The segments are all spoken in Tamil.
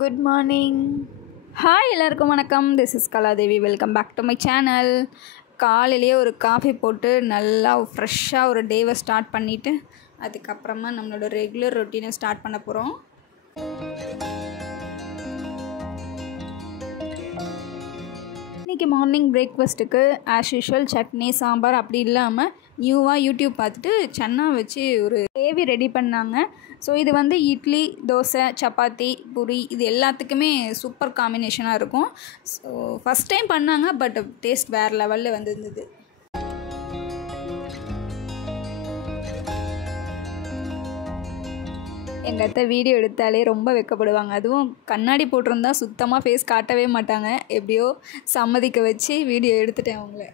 Good morning. ஹாய் எல்லாருக்கும் வணக்கம். This is Kaladevi. Welcome back to my channel. காலையிலேயே ஒரு காஃபி போட்டு நல்லா ஃப்ரெஷ்ஷாக ஒரு டேவை ஸ்டார்ட் பண்ணிவிட்டு அதுக்கப்புறமா நம்மளோட ரெகுலர் ரொட்டீனை ஸ்டார்ட் பண்ண போகிறோம். இன்றைக்கி மார்னிங் பிரேக்ஃபாஸ்ட்டுக்கு ஆஸ் யூஷுவல் சட்னி சாம்பார் அப்படி இல்லாமல் நியூவாக யூடியூப் பார்த்துட்டு சன்னா வச்சு ஒரு கிரேவி ரெடி பண்ணாங்க. ஸோ இது வந்து இட்லி, தோசை, சப்பாத்தி, பூரி இது எல்லாத்துக்குமே சூப்பர் காம்பினேஷனாக இருக்கும். ஸோ ஃபஸ்ட் டைம் பண்ணாங்க, பட் டேஸ்ட் வேறு லெவலில் வந்துருந்தது. எங்கள் அத்தை வீடியோ எடுத்தாலே ரொம்ப வெக்கப்படுவாங்க. அதுவும் கண்ணாடி போட்டிருந்தா சுத்தமாக ஃபேஸ் காட்டவே மாட்டாங்க. எப்படியோ சம்மதிக்க வச்சு வீடியோ எடுத்துட்டேன் அவங்கள.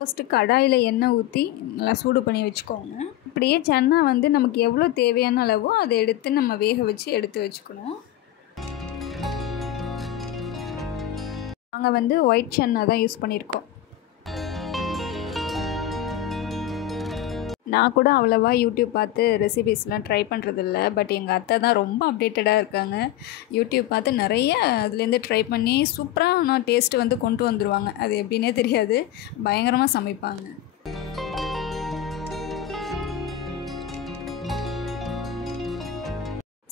ஃபஸ்ட்டு கடாயில் எண்ணெய் ஊற்றி நல்லா சூடு பண்ணி வச்சுக்கோங்க. அப்படியே சன்னா வந்து நமக்கு எவ்வளோ தேவையான அளவோ அதை எடுத்து நம்ம வேக வச்சு எடுத்து வச்சுக்கணும். நாங்கள் வந்து ஒயிட் சன்னா தான் யூஸ் பண்ணியிருக்கோம். நான் கூட அவ்வளோவா யூடியூப் பார்த்து ரெசிபீஸ்லாம் ட்ரை பண்ணுறதில்ல. பட் எங்கள் அத்தை தான் ரொம்ப அப்டேட்டடாக இருக்காங்க. யூடியூப் பார்த்து நிறைய அதுலேருந்து ட்ரை பண்ணி சூப்பராக டேஸ்ட்டு வந்து கொண்டு வந்துடுவாங்க. அது எப்படின்னே தெரியாது, பயங்கரமாக சமைப்பாங்க.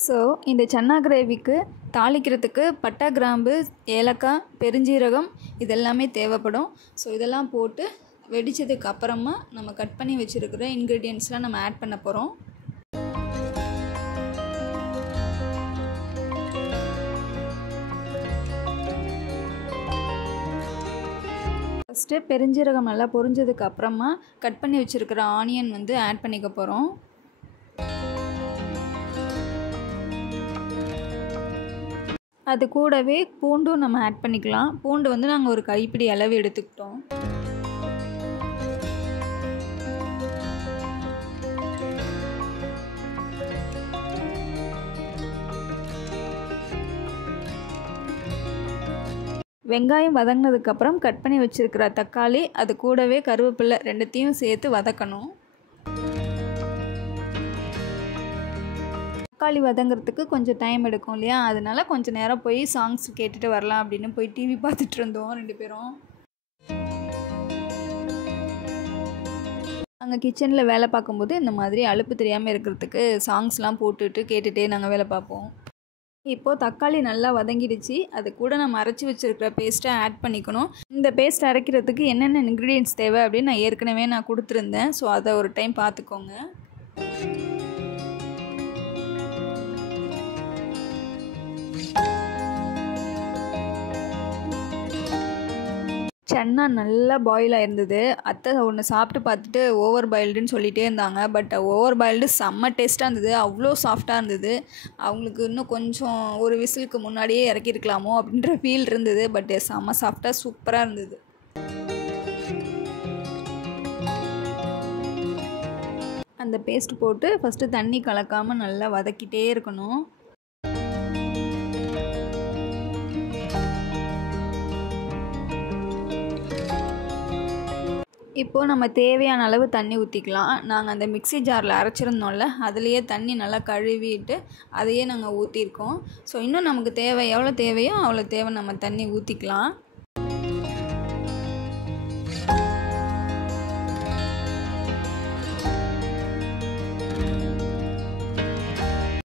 ஸோ இந்த சன்னா கிரேவிக்கு தாளிக்கிறதுக்கு பட்டை, கிராம்பு, ஏலக்காய், பெருஞ்சீரகம் இதெல்லாமே தேவைப்படும். ஸோ இதெல்லாம் போட்டு வெடித்ததுக்கு அப்புறமா நம்ம கட் பண்ணி வச்சுருக்கிற இன்க்ரீடியன்ட்ஸ்லாம் நம்ம ஆட் பண்ண போகிறோம். ஃபஸ்ட்டு பெருஞ்சீரகம் நல்லா பொரிஞ்சதுக்கு அப்புறமா கட் பண்ணி வச்சுருக்கிற ஆனியன் வந்து ஆட் பண்ணிக்க போகிறோம். அது கூடவே பூண்டும் நம்ம ஆட் பண்ணிக்கலாம். பூண்டு வந்து நாங்கள் ஒரு கைப்பிடி அளவு எடுத்துக்கிட்டோம். வெங்காயம் வதங்கினதுக்கப்புறம் கட் பண்ணி வச்சுருக்கிற தக்காளி, அது கூடவே கருவேப்பிலை ரெண்டுத்தையும் சேர்த்து வதக்கணும். தக்காளி வதங்கிறதுக்கு கொஞ்சம் டைம் எடுக்கும் இல்லையா, அதனால கொஞ்சம் நேரம் போய் சாங்ஸ் கேட்டுட்டு வரலாம் அப்படின்னு போய் டிவி பார்த்துட்டு இருந்தோம் 2 பேரும். நாங்கள் கிச்சனில் வேலை பார்க்கும்போது இந்த மாதிரி அலுப்பு தெரியாமல் இருக்கிறதுக்கு சாங்ஸ்லாம் போட்டுட்டு கேட்டுகிட்டே நாங்கள் வேலை பார்ப்போம். இப்போது தக்காளி நல்லா வதங்கிடுச்சு. அது கூட நம்ம அரைச்சி வச்சுருக்கிற பேஸ்ட்டை ஆட் பண்ணிக்கணும். இந்த பேஸ்ட் அரைக்கிறதுக்கு என்னென்ன இன்க்ரீடியன்ட்ஸ் தேவை அப்படின்னு நான் ஏற்கனவே கொடுத்துருந்தேன். ஸோ அதை ஒரு டைம் பார்த்துக்கோங்க. சன்னா நல்லா பாயில் ஆயிருந்தது. அத்தை ஒன்று சாப்பிட்டு பார்த்துட்டு ஓவர் பாயில்டுன்னு சொல்லிகிட்டே இருந்தாங்க. பட் ஓவர் பாயில்டு செம்ம டேஸ்ட்டாக இருந்தது, அவ்வளோ சாஃப்டாக இருந்தது. அவங்களுக்கு இன்னும் கொஞ்சம் ஒரு விசிலுக்கு முன்னாடியே இறக்கிருக்கலாமோ அப்படின்ற ஃபீல் இருந்தது. பட் செம்ம சாஃப்டாக சூப்பராக இருந்தது. அந்த பேஸ்ட் போட்டு ஃபஸ்ட்டு தண்ணி கலக்காமல் நல்லா வதக்கிட்டே இருக்கணும். இப்போது நம்ம தேவையான அளவு தண்ணி ஊற்றிக்கலாம். நாங்கள் அந்த மிக்ஸி ஜாரில் அரைச்சிருந்தோம்ல, அதுலேயே தண்ணி நல்லா கழுவிட்டு அதையே நாங்கள் ஊற்றிருக்கோம். ஸோ இன்னும் நமக்கு எவ்வளோ தேவையோ அவ்வளோ தேவை நம்ம தண்ணி ஊற்றிக்கலாம்.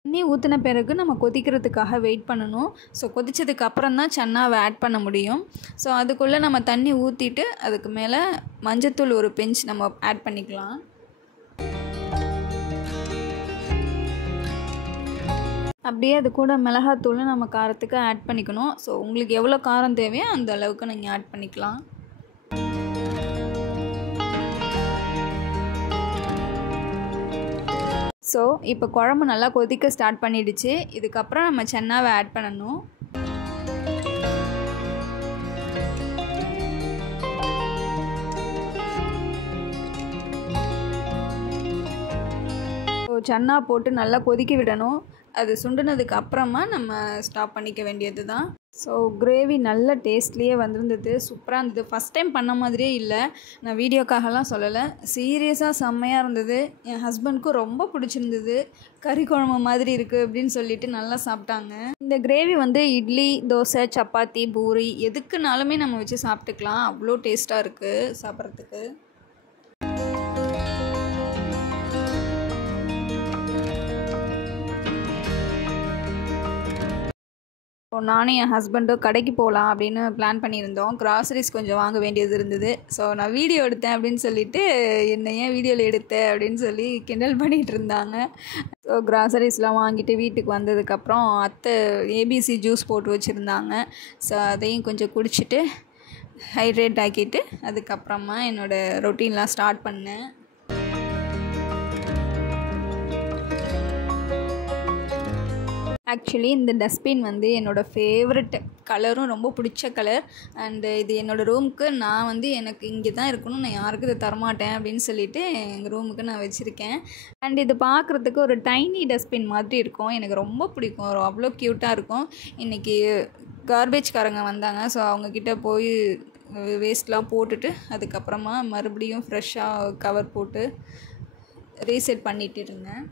தண்ணி ஊற்றின பிறகு நம்ம கொதிக்கிறதுக்காக வெயிட் பண்ணணும். ஸோ கொதித்ததுக்கு அப்புறம் தான் சன்னாவை ஆட் பண்ண முடியும். ஸோ அதுக்குள்ளே நம்ம தண்ணி ஊற்றிட்டு அதுக்கு மேலே மஞ்சத்தூள் ஒரு பிஞ்ச் நம்ம ஆட் பண்ணிக்கலாம். அப்படியே அது கூட மிளகாத்தூளும் நம்ம காரத்துக்கு ஆட் பண்ணிக்கணும். ஸோ உங்களுக்கு எவ்வளோ காரம் தேவையோ அந்த அளவுக்கு நீங்கள் ஆட் பண்ணிக்கலாம். ஸோ இப்போ குழம்பு நல்லா கொதிக்க ஸ்டார்ட் பண்ணிடுச்சு. இதுக்கப்புறம் நம்ம சன்னாவை ஆட் பண்ணணும். சன்னா போட்டு நல்லா கொதிக்க விடணும். அது சுண்டுனதுக்கு அப்புறமா நம்ம ஸ்டாப் பண்ணிக்க வேண்டியது தான். ஸோ கிரேவி நல்ல டேஸ்ட்லேயே வந்திருந்தது, சூப்பராக இருந்தது. ஃபஸ்ட் டைம் பண்ண மாதிரியே இல்லை, நான் வீடியோக்காகலாம் சொல்லலை, சீரியஸாக செம்மையாக இருந்தது. என் ஹஸ்பண்ட்க்கும் ரொம்ப பிடிச்சிருந்தது. கறி குழம்பு மாதிரி இருக்குது அப்படின்னு சொல்லிட்டு நல்லா சாப்பிட்டாங்க. இந்த கிரேவி வந்து இட்லி, தோசை, சப்பாத்தி, பூரி எதுக்குனாலுமே நம்ம வச்சு சாப்பிட்டுக்கலாம். அவ்வளோ டேஸ்ட்டாக இருக்குது சாப்பிட்றதுக்கு. நானும் என் ஹஸ்பண்டும் கடைக்கு போகலாம் அப்படின்னு பிளான் பண்ணியிருந்தோம். கிராசரிஸ் கொஞ்சம் வாங்க வேண்டியது இருந்தது. ஸோ நான் வீடியோ எடுத்தேன் அப்படின்னு சொல்லிட்டு என்ன ஏன் வீடியோவில் எடுத்தேன் அப்படின்னு சொல்லி கிண்டல் பண்ணிகிட்டு இருந்தாங்க. ஸோ கிராசரிஸ்லாம் வாங்கிட்டு வீட்டுக்கு வந்ததுக்கப்புறம் அத்தை ஏபிசி ஜூஸ் போட்டு வச்சுருந்தாங்க. ஸோ அதையும் கொஞ்சம் குடிச்சிட்டு ஹைட்ரேட் ஆக்கிட்டு அதுக்கப்புறமா என்னோடய ரொட்டீன்லாம் ஸ்டார்ட் பண்ணேன். ஆக்சுவலி இந்த டஸ்ட்பின் வந்து என்னோடய ஃபேவரட் கலரும் ரொம்ப பிடிச்ச கலர். அண்டு இது என்னோடய ரூமுக்கு நான் வந்து எனக்கு இங்கே தான் இருக்கணும், நான் யாருக்கும் இதை தரமாட்டேன் அப்படின்னு சொல்லிவிட்டு எங்கள் ரூமுக்கு நான் வச்சுருக்கேன். அண்ட் இது பார்க்குறதுக்கு ஒரு டைனி டஸ்ட்பின் மாதிரி இருக்கும், எனக்கு ரொம்ப பிடிக்கும், அவ்வளோ க்யூட்டாக இருக்கும். இன்றைக்கி கார்பேஜ்காரங்க வந்தாங்க. ஸோ அவங்கக்கிட்ட போய் வேஸ்ட்லாம் போட்டுட்டு அதுக்கப்புறமா மறுபடியும் ஃப்ரெஷ்ஷாக கவர் போட்டு ரீசெட் பண்ணிட்டு இருந்தேன்.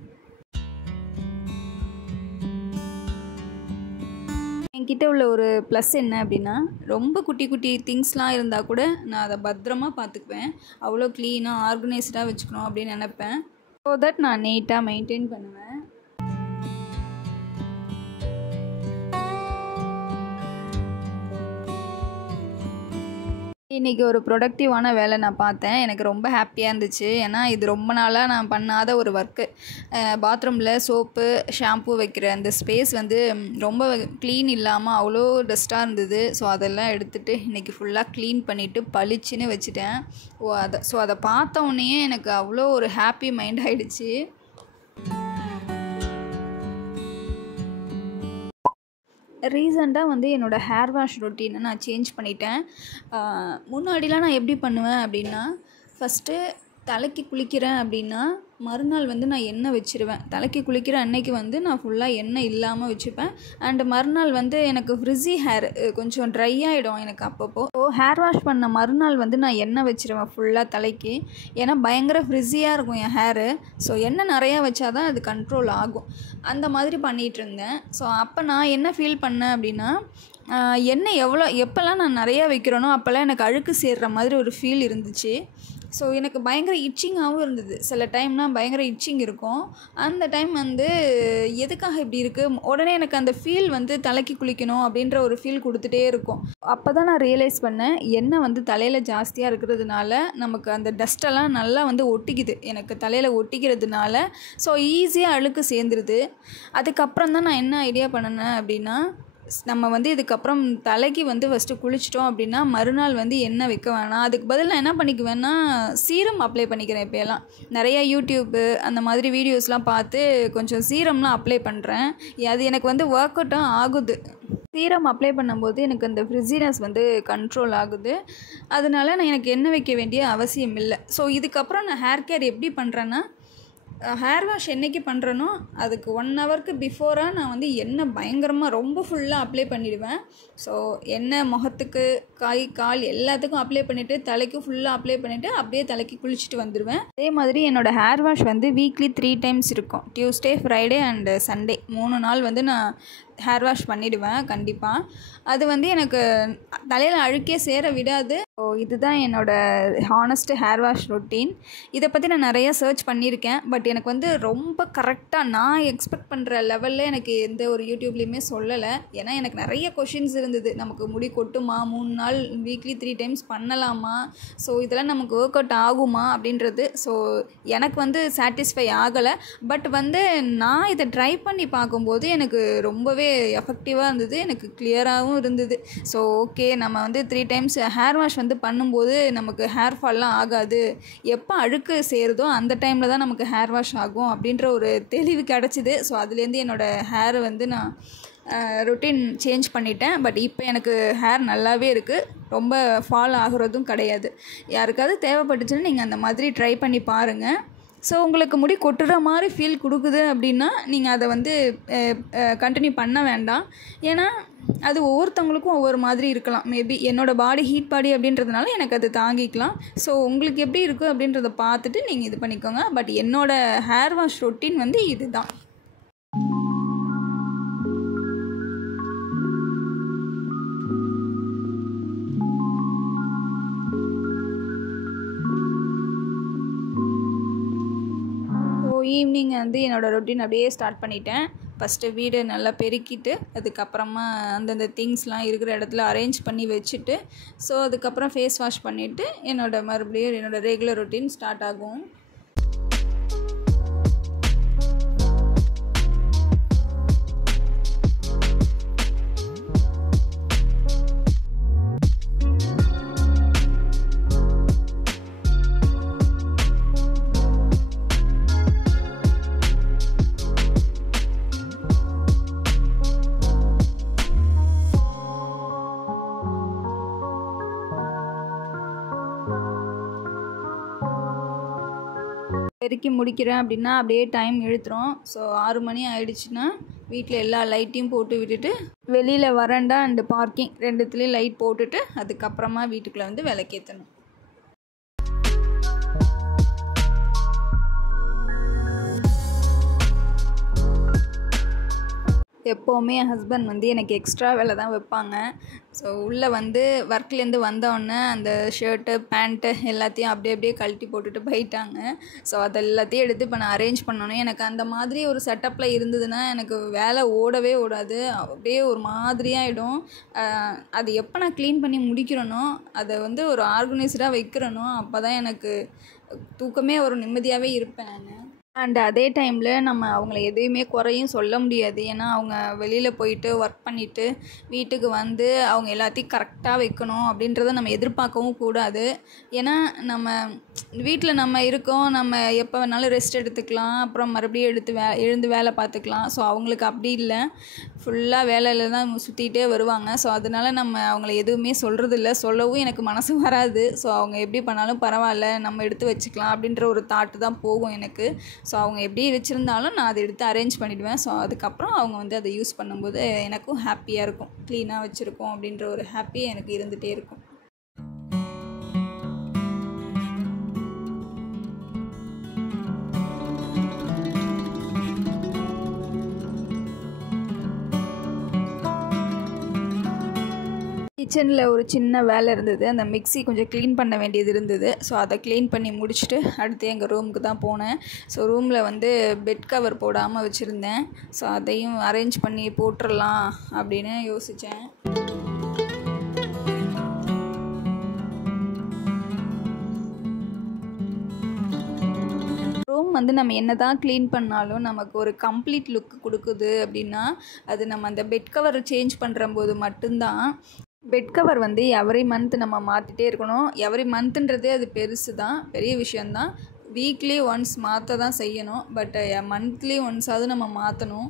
என்கிட்ட உள்ள ஒரு ப்ளஸ் என்ன அப்படின்னா, ரொம்ப குட்டி குட்டி திங்ஸ்லாம் இருந்தால் கூட நான் அதை பத்திரமா பார்த்துக்குவேன். அவ்வளோ க்ளீனாக ஆர்கனைஸ்டாக வச்சுக்கணும் அப்படின்னு நினப்பேன். ஸோ தட் நான் நீட்டாக மெயின்டைன் பண்ணுவேன். இன்றைக்கி ஒரு ப்ரொடக்டிவான வேலை நான் பார்த்தேன், எனக்கு ரொம்ப ஹாப்பியாக இருந்துச்சு. ஏன்னா இது ரொம்ப நாளாக நான் பண்ணாத ஒரு ஒர்க்கு. பாத்ரூமில் சோப்பு, ஷாம்பு வைக்கிற அந்த ஸ்பேஸ் வந்து ரொம்ப க்ளீன் இல்லாமல் அவ்வளோ டஸ்ட்டாக இருந்தது. ஸோ அதெல்லாம் எடுத்துகிட்டு இன்றைக்கி ஃபுல்லாக க்ளீன் பண்ணிவிட்டு பளிச்சுன்னு வச்சுட்டேன். அதை பார்த்தோன்னே எனக்கு அவ்வளோ ஒரு ஹாப்பி மைண்ட் ஆகிடுச்சு. ரீசெண்டாக வந்து என்னோடய ஹேர் வாஷ் ரொட்டீனை நான் சேஞ்ச் பண்ணிட்டேன். முன்னாடிலாம் நான் எப்படி பண்ணுவேன் அப்படின்னா, ஃபஸ்ட்டு தலைக்கு குளிக்கிறேன் அப்படின்னா மறுநாள் வந்து நான் எண்ணெய் வச்சுருவேன். தலைக்கு குளிக்கிற அன்னைக்கு வந்து நான் ஃபுல்லாக எண்ணெய் இல்லாமல் வச்சுப்பேன். அண்டு மறுநாள் வந்து எனக்கு ஃப்ரிஸி ஹேர் கொஞ்சம் ட்ரை ஆகிடும் எனக்கு அப்பப்போ. ஸோ ஹேர் வாஷ் பண்ண மறுநாள் வந்து நான் எண்ணெய் வச்சுருவேன் ஃபுல்லாக தலைக்கு. ஏன்னா பயங்கர ஃப்ரிஸியாக இருக்கும் என் ஹேரு. ஸோ எண்ணெய் நிறையா வச்சா தான் அது கண்ட்ரோல் ஆகும். அந்த மாதிரி பண்ணிகிட்டு இருந்தேன். ஸோ அப்போ நான் என்ன ஃபீல் பண்ணேன் அப்படின்னா, எண்ணெய் எப்போல்லாம் நான் நிறையா வைக்கிறேனோ அப்போல்லாம் எனக்கு அழுக்கு சேர்கிற மாதிரி ஒரு ஃபீல் இருந்துச்சு. ஸோ எனக்கு பயங்கர இச்சிங்காகவும் இருந்தது. சில டைம்னால் பயங்கர இச்சிங் இருக்கும். அந்த டைம் வந்து எதுக்காக இப்படி இருக்குது, உடனே எனக்கு அந்த ஃபீல் வந்து தலைக்கு குளிக்கணும் அப்படின்ற ஒரு ஃபீல் கொடுத்துட்டே இருக்கும். அப்போ தான் நான் ரியலைஸ் பண்ணேன், எண்ணெய் வந்து தலையில் ஜாஸ்தியாக இருக்கிறதுனால நமக்கு அந்த டஸ்ட்டெல்லாம் நல்லா வந்து ஒட்டிக்குது, எனக்கு தலையில் ஒட்டிக்கிறதுனால. ஸோ ஈஸியாக அழுக்கு சேர்ந்துருது. அதுக்கப்புறம் தான் நான் என்ன ஐடியா பண்ணினேன் அப்படின்னா, நம்ம வந்து இதுக்கப்புறம் தலைக்கு வந்து ஃபஸ்ட்டு குளிச்சிட்டோம் அப்படின்னா மறுநாள் வந்து எண்ணெய் வைக்க வேணாம். அதுக்கு பதில் நான் என்ன பண்ணிக்குவேன்னா சீரம் அப்ளை பண்ணிக்கிறேன். இப்போலாம் நிறையா யூடியூப்பு அந்த மாதிரி வீடியோஸ்லாம் பார்த்து கொஞ்சம் சீரம்லாம் அப்ளை பண்ணுறேன். அது எனக்கு வந்து ஒர்க் அவுட்டும் ஆகுது. சீரம் அப்ளை பண்ணும்போது எனக்கு அந்த ஃப்ரிஸினஸ் வந்து கண்ட்ரோல் ஆகுது. அதனால நான் எனக்கு எண்ணெய் வைக்க வேண்டிய அவசியம் இல்லை. ஸோ இதுக்கப்புறம் நான் ஹேர் கேர் எப்படி பண்ணுறேன்னா, ஹேர் வாஷ் என்றைக்கு பண்ணுறனோ அதுக்கு 1 ஹவருக்கு பிஃபோராக நான் வந்து எண்ணெய் பயங்கரமாக ரொம்ப ஃபுல்லாக அப்ளை பண்ணிவிடுவேன். ஸோ எண்ணெய் முகத்துக்கு, கை, கால் எல்லாத்துக்கும் அப்ளை பண்ணிவிட்டு தலைக்கும் ஃபுல்லாக அப்ளை பண்ணிவிட்டு அப்படியே தலைக்கு குளிச்சுட்டு வந்துடுவேன். அதே மாதிரி என்னோடய ஹேர் வாஷ் வந்து வீக்லி 3 டைம்ஸ் இருக்கும். டியூஸ்டே, ஃப்ரைடே அண்டு சண்டே 3 நாள் வந்து நான் ஹேர் வாஷ் பண்ணிவிடுவேன் கண்டிப்பாக. அது வந்து எனக்கு தலையில் அழுக்கே சேர விடாது. ஸோ இதுதான் என்னோடய ஹானஸ்ட்டு ஹேர் வாஷ் ரொட்டீன். இதை பற்றி நான் நிறையா சர்ச் பண்ணியிருக்கேன். பட் எனக்கு வந்து ரொம்ப கரெக்டாக நான் எக்ஸ்பெக்ட் பண்ணுற லெவலில் எனக்கு எந்த ஒரு யூடியூப்லேயுமே சொல்லலை. ஏன்னா எனக்கு நிறைய கொஷின்ஸ் இருந்தது. நமக்கு முடி கொட்டுமா, 3 நாள் வீக்லி 3 டைம்ஸ் பண்ணலாமா, ஸோ இதெல்லாம் நமக்கு ஒர்க் அவுட் ஆகுமா அப்படின்றது. ஸோ எனக்கு வந்து சாட்டிஸ்ஃபை ஆகலை. பட் வந்து நான் இதை ட்ரை பண்ணி பார்க்கும்போது எனக்கு ரொம்பவே எஃபெக்டிவாக இருந்தது, எனக்கு கிளியராகவும் இருந்தது. ஸோ ஓகே, நம்ம வந்து 3 டைம்ஸ் ஹேர் வாஷ் வந்து பண்ணும்போது நமக்கு ஹேர் ஃபால்லாம் ஆகாது, எப்போ அழுக்கு சேருதோ அந்த டைமில் தான் நமக்கு ஹேர் வாஷ் ஆகும் அப்படின்ற ஒரு தெளிவு கிடச்சிது. ஸோ அதுலேருந்து என்னோடய ஹேரை வந்து நான் ரொட்டீன் சேஞ்ச் பண்ணிட்டேன். பட் இப்போ எனக்கு ஹேர் நல்லாவே இருக்குது, ரொம்ப ஃபால் ஆகுறதும் கிடையாது. யாருக்காவது தேவைப்பட்டுச்சுன்னா நீங்கள் அந்த மாதிரி ட்ரை பண்ணி பாருங்கள். ஸோ உங்களுக்கு முடி கொட்டுற மாதிரி ஃபீல் கொடுக்குது அப்படின்னா நீங்கள் அதை வந்து கண்டினியூ பண்ண வேண்டாம். ஏன்னா அது ஒவ்வொருத்தவங்களுக்கும் ஒவ்வொரு மாதிரி இருக்கலாம். மேபி என்னோடய பாடி ஹீட் பாடி அப்படின்றதுனால எனக்கு அது தாங்கிக்கலாம். ஸோ உங்களுக்கு எப்படி இருக்குது அப்படின்றத பார்த்துட்டு நீங்கள் இது பண்ணிக்கோங்க. பட் என்னோடய ஹேர் வாஷ் ரொட்டீன் வந்து இது தான். ஈவினிங் வந்து என்னோடய ரொட்டீன் அப்படியே ஸ்டார்ட் பண்ணிட்டேன். ஃபஸ்ட்டு வீடை நல்லா பெருக்கிட்டு அதுக்கப்புறமா அந்தந்த திங்ஸ்லாம் இருக்கிற இடத்துல அரேஞ்ச் பண்ணி வச்சுட்டு ஸோ அதுக்கப்புறம் ஃபேஸ் வாஷ் பண்ணிவிட்டு மறுபடியும் என்னோடய ரெகுலர் ரொட்டீன் ஸ்டார்ட் ஆகும். பெருக்கி முடிக்கிறேன் அப்படின்னா அப்படியே டைம் இழுத்துரும். ஸோ 6 மணி ஆகிடுச்சுன்னா வீட்டில் எல்லா லைட்டையும் போட்டு விட்டுட்டு வெளியில் வராண்டா அண்டு பார்க்கிங் ரெண்டுத்துலேயும் லைட் போட்டுட்டு அதுக்கப்புறமா வீட்டுக்குள்ளே வந்து விளக்கேற்றணும். எப்போவுமே என் ஹஸ்பண்ட் வந்து எனக்கு எக்ஸ்ட்ரா வேலை தான் வைப்பாங்க. ஸோ உள்ளே வந்து ஒர்க்லேருந்து வந்தோடனே அந்த ஷர்ட்டு பேண்ட்டு எல்லாத்தையும் அப்படியே கழட்டி போட்டுட்டு போயிட்டாங்க. ஸோ அது எல்லாத்தையும் எடுத்து இப்போ நான் அரேஞ்ச் பண்ணணும். எனக்கு அந்த மாதிரி ஒரு செட்டப்பில் இருந்ததுன்னா எனக்கு வேலை ஓடவே ஓடாது. அப்படியே ஒரு மாதிரியாகிடும். அது எப்போ நான் க்ளீன் பண்ணி முடிக்கிறேனோ அதை வந்து ஒரு ஆர்கனைஸ்டாக வைக்கிறேனோ அப்போ தான் எனக்கு தூக்கமே ஒரு நிம்மதியாகவே இருப்பேன் நான். அண்ட் அதே டைமில் நம்ம அவங்கள எதையுமே குறையும் சொல்ல முடியாது. ஏன்னா அவங்க வெளியில் போயிட்டு ஒர்க் பண்ணிவிட்டு வீட்டுக்கு வந்து அவங்க எல்லாத்தையும் கரெக்டாக வைக்கணும் அப்படின்றத நம்ம எதிர்பார்க்கவும் கூடாது. ஏன்னா நம்ம வீட்டில் நம்ம இருக்கோம், நம்ம எப்போ வேணாலும் ரெஸ்ட் எடுத்துக்கலாம், அப்புறம் மறுபடியும் எழுந்து வேலை பார்த்துக்கலாம். ஸோ அவங்களுக்கு அப்படி இல்லை, ஃபுல்லாக வேலையில் தான் சுற்றிகிட்டே வருவாங்க. ஸோ அதனால் நம்ம அவங்கள எதுவுமே சொல்கிறதில்ல, சொல்லவும் எனக்கு மனசு வராது. ஸோ அவங்க எப்படி பண்ணாலும் பரவாயில்ல, நம்ம எடுத்து வச்சுக்கலாம் அப்படின்ற ஒரு தாட்டு தான் போகும் எனக்கு. ஸோ அவங்க எப்படி வச்சுருந்தாலும் நான் அதை எடுத்து அரேஞ்ச் பண்ணிவிடுவேன். ஸோ அதுக்கப்புறம் அவங்க வந்து அதை யூஸ் பண்ணும்போது எனக்கும் ஹாப்பியாக இருக்கும். க்ளீனாக வச்சுருக்கோம் அப்படின்ற ஒரு ஹாப்பி எனக்கு இருந்துகிட்டே இருக்கும். கிச்சனில் ஒரு சின்ன வேலை இருந்தது. அந்த மிக்ஸி கொஞ்சம் க்ளீன் பண்ண வேண்டியது இருந்தது. ஸோ அதை க்ளீன் பண்ணி முடிச்சுட்டு அடுத்து எங்கள் ரூமுக்கு தான் போனேன். ஸோ ரூமில் வந்து பெட் கவர் போடாமல் வச்சுருந்தேன். ஸோ அதையும் அரேஞ்ச் பண்ணி போட்டுடலாம் அப்படின்னு யோசித்தேன். ரூம் வந்து நம்ம என்ன தான் க்ளீன் பண்ணாலும் நமக்கு ஒரு கம்ப்ளீட் லுக் கொடுக்குது அப்படின்னா அது நம்ம அந்த பெட் கவர் சேஞ்ச் பண்ணுறம்போது மட்டும்தான். பெட் கவர் வந்து எவ்ரி மந்த் நம்ம மாற்றிட்டே இருக்கணும். எவ்ரி மந்த்துன்றதே அது பெருசு தான், பெரிய விஷயந்தான். வீக்லி ஒன்ஸ் மாற்ற தான் செய்யணும். பட் மந்த்லி ஒன்ஸாவது நம்ம மாற்றணும்.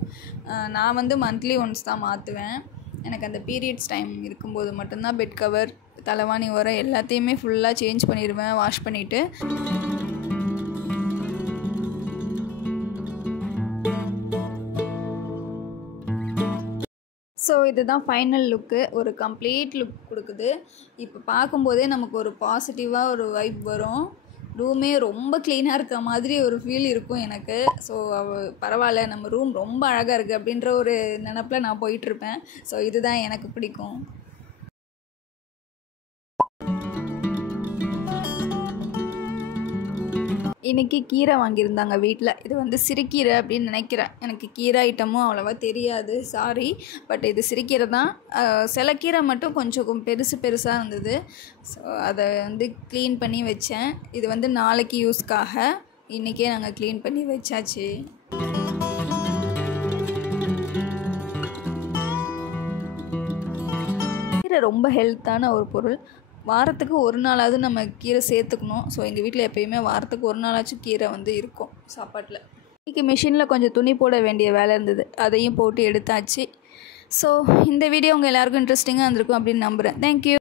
நான் வந்து மந்த்லி ஒன்ஸ் தான் மாற்றுவேன். எனக்கு அந்த பீரியட்ஸ் டைம் இருக்கும்போது மட்டும்தான் பெட் கவர், தலைவாணி உரம் எல்லாத்தையுமே ஃபுல்லாக சேஞ்ச் பண்ணிடுவேன் வாஷ் பண்ணிவிட்டு. ஸோ இதுதான் ஃபைனல் லுக்கு. ஒரு கம்ப்ளீட் லுக் கொடுக்குது. இப்போ பார்க்கும்போதே நமக்கு ஒரு பாசிட்டிவாக ஒரு வைப் வரும். ரூமே ரொம்ப க்ளீனாக இருக்க மாதிரி ஒரு ஃபீல் இருக்கும் எனக்கு. ஸோ பரவாயில்ல, நம்ம ரூம் ரொம்ப அழகாக இருக்குது அப்படின்ற ஒரு நினப்பில் நான் போயிட்டுருப்பேன். ஸோ இதுதான் எனக்கு பிடிக்கும். இன்றைக்கி கீரை வாங்கியிருந்தாங்க வீட்டில். இது வந்து சிறுகீரை அப்படின்னு நினைக்கிறேன். எனக்கு கீரை ஐட்டமும் அவ்வளோவா தெரியாது, சாரி. பட் இது சிறுகீரை தான். சில கீரை மட்டும் கொஞ்சம் பெருசாக இருந்தது. ஸோ அதை வந்து க்ளீன் பண்ணி வச்சேன். இது வந்து நாளைக்கு யூஸ்க்காக இன்றைக்கே நாங்கள் க்ளீன் பண்ணி வச்சாச்சு. கீரை ரொம்ப ஹெல்த்தான ஒரு பொருள். வாரத்துக்கு ஒரு நாளாவது நம்ம கீரை சேர்த்துக்கணும். ஸோ எங்கள் வீட்டில் எப்போயுமே வாரத்துக்கு ஒரு நாளாச்சும் கீரை வந்து இருக்கும் சாப்பாட்டில். இன்றைக்கி மிஷினில் கொஞ்சம் துணி போட வேண்டிய வேலை இருந்தது, அதையும் போட்டு எடுத்தாச்சு. ஸோ இந்த வீடியோ உங்கள் எல்லாேருக்கும் இன்ட்ரெஸ்டிங்காக இருந்திருக்கும் அப்படின்னு நம்புகிறேன். தேங்க்யூ.